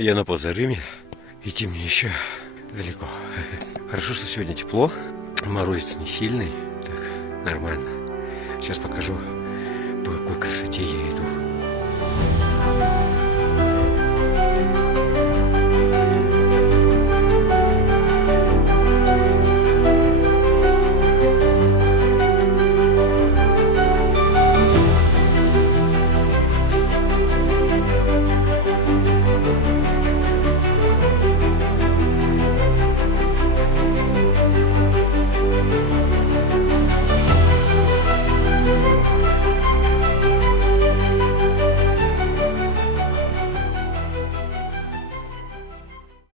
Я на Позареме. Идти мне еще далеко. Хорошо, что сегодня тепло. Мороз не сильный. Так, нормально. Сейчас покажу, по какой красоте я иду.